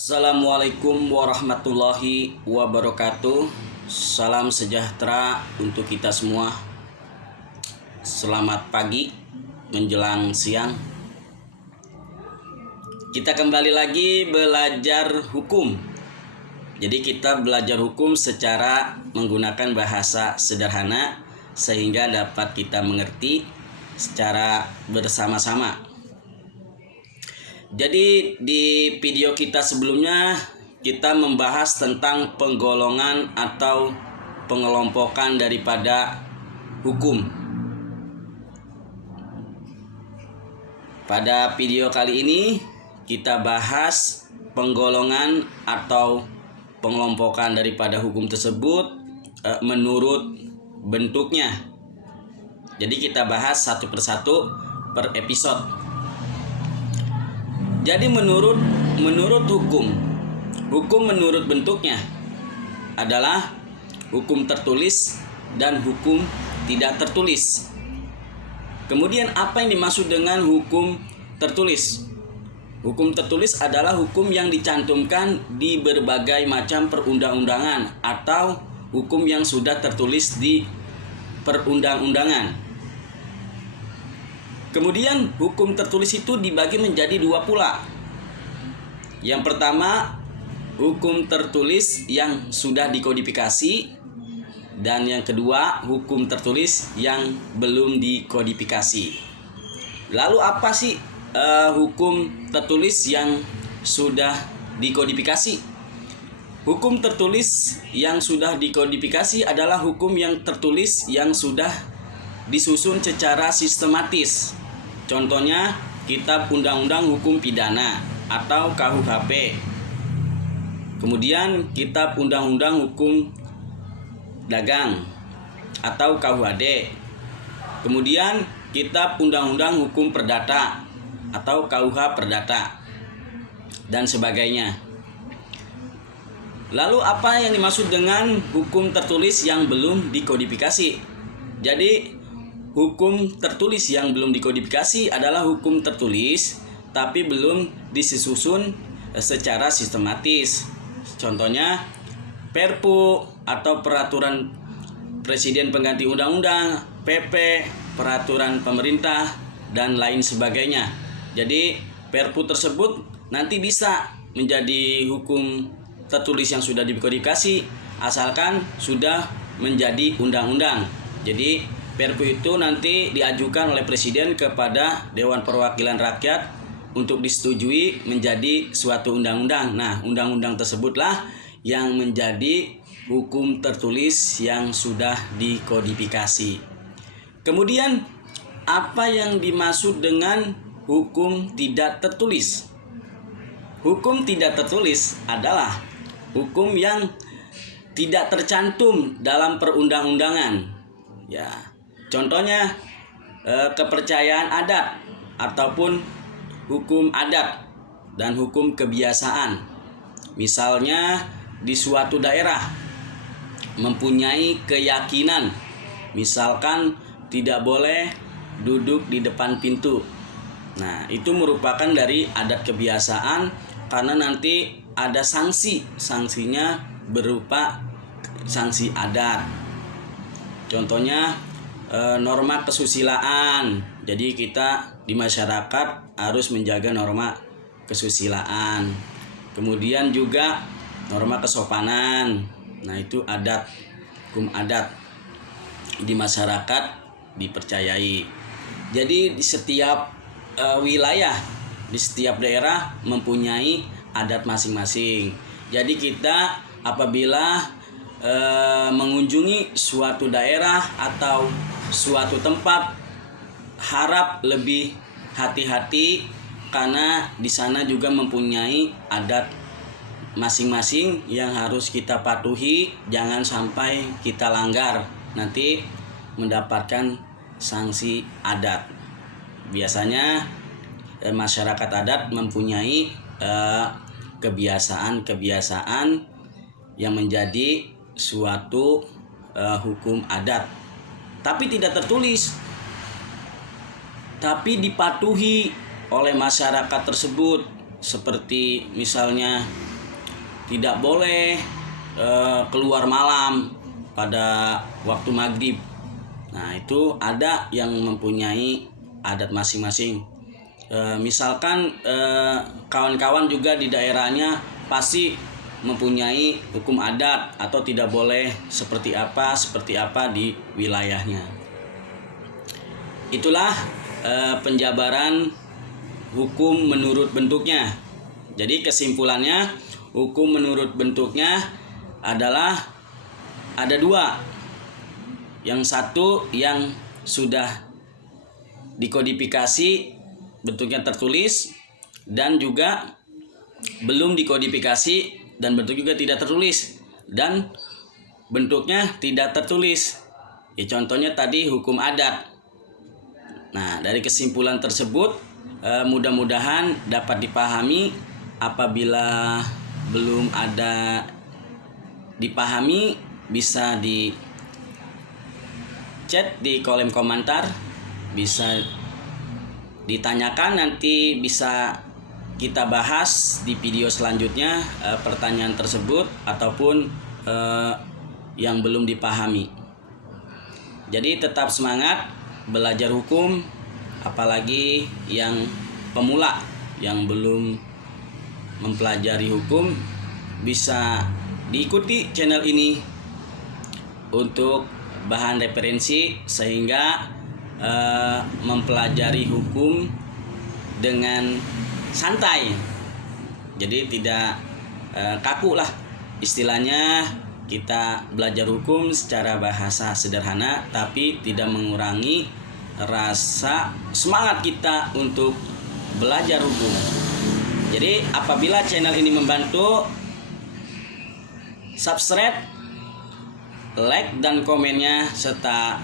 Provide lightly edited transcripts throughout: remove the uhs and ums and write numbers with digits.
Assalamualaikum warahmatullahi wabarakatuh. Salam sejahtera untuk kita semua. Selamat pagi menjelang siang. Kita kembali lagi belajar hukum. Jadi kita belajar hukum secara menggunakan bahasa sederhana sehingga dapat kita mengerti secara bersama-sama. Jadi di video kita sebelumnya kita membahas tentang penggolongan atau pengelompokan daripada hukum. Pada video kali ini kita bahas penggolongan atau pengelompokan daripada hukum tersebut menurut bentuknya. Jadi kita bahas satu persatu per episode. Jadi menurut hukum menurut bentuknya adalah hukum tertulis dan hukum tidak tertulis. Kemudian apa yang dimaksud dengan hukum tertulis? Hukum tertulis adalah hukum yang dicantumkan di berbagai macam perundang-undangan atau hukum yang sudah tertulis di perundang-undangan. Kemudian hukum tertulis itu dibagi menjadi dua pula. Yang pertama, hukum tertulis yang sudah dikodifikasi, dan yang kedua, hukum tertulis yang belum dikodifikasi. Lalu apa sih hukum tertulis yang sudah dikodifikasi? Hukum tertulis yang sudah dikodifikasi adalah hukum yang tertulis yang sudah disusun secara sistematis. Contohnya Kitab Undang-Undang Hukum Pidana atau KUHP. Kemudian Kitab Undang-Undang Hukum Dagang atau KUHD. Kemudian Kitab Undang-Undang Hukum Perdata atau KUH Perdata dan sebagainya. Lalu apa yang dimaksud dengan hukum tertulis yang belum dikodifikasi? Jadi hukum tertulis yang belum dikodifikasi adalah hukum tertulis tapi belum disusun secara sistematis. Contohnya Perpu atau peraturan presiden pengganti undang-undang, PP, peraturan pemerintah dan lain sebagainya. Jadi Perpu tersebut nanti bisa menjadi hukum tertulis yang sudah dikodifikasi asalkan sudah menjadi undang-undang. Jadi Perpu itu nanti diajukan oleh Presiden kepada Dewan Perwakilan Rakyat untuk disetujui menjadi suatu undang-undang. Nah, undang-undang tersebutlah yang menjadi hukum tertulis yang sudah dikodifikasi. Kemudian, apa yang dimaksud dengan hukum tidak tertulis? Hukum tidak tertulis adalah hukum yang tidak tercantum dalam perundang-undangan. Ya. Contohnya kepercayaan adat ataupun hukum adat dan hukum kebiasaan. Misalnya di suatu daerah mempunyai keyakinan, misalkan tidak boleh duduk di depan pintu. Nah, itu merupakan dari adat kebiasaan karena nanti ada sanksinya berupa sanksi adat. Contohnya norma kesusilaan. Jadi kita di masyarakat harus menjaga norma kesusilaan. Kemudian juga norma kesopanan. Nah, itu adat, hukum adat di masyarakat dipercayai. Jadi di setiap wilayah, di setiap daerah mempunyai adat masing-masing. Jadi kita apabila mengunjungi suatu daerah atau suatu tempat harap lebih hati-hati karena di sana juga mempunyai adat masing-masing yang harus kita patuhi, jangan sampai kita langgar nanti mendapatkan sanksi adat. Biasanya masyarakat adat mempunyai kebiasaan-kebiasaan yang menjadi suatu hukum adat, tapi tidak tertulis, tapi dipatuhi oleh masyarakat tersebut. Seperti misalnya tidak boleh keluar malam pada waktu maghrib. Nah, itu ada yang mempunyai adat masing-masing. Misalkan kawan-kawan juga di daerahnya pasti mempunyai hukum adat atau tidak boleh seperti apa di wilayahnya. Itulah penjabaran hukum menurut bentuknya. Jadi kesimpulannya, hukum menurut bentuknya adalah ada dua. Yang satu yang sudah dikodifikasi bentuknya tertulis, dan juga belum dikodifikasi dan bentuk juga tidak tertulis dan bentuknya tidak tertulis. Ya, contohnya tadi hukum adat. Nah, dari kesimpulan tersebut mudah-mudahan dapat dipahami. Apabila belum ada dipahami, bisa di chat di kolom komentar, bisa ditanyakan, nanti bisa kita bahas di video selanjutnya pertanyaan tersebut ataupun yang belum dipahami. Jadi tetap semangat belajar hukum, apalagi yang pemula yang belum mempelajari hukum, bisa diikuti channel ini untuk bahan referensi sehingga mempelajari hukum dengan santai. Jadi tidak kaku lah istilahnya. Kita belajar hukum secara bahasa sederhana, tapi tidak mengurangi rasa semangat kita untuk belajar hukum. Jadi apabila channel ini membantu, subscribe, like dan komennya, serta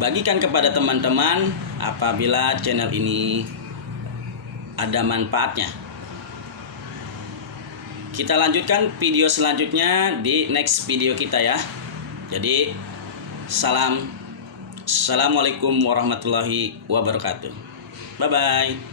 bagikan kepada teman-teman apabila channel ini ada manfaatnya. Kita lanjutkan video selanjutnya di next video kita ya. Jadi assalamualaikum warahmatullahi wabarakatuh. Bye bye.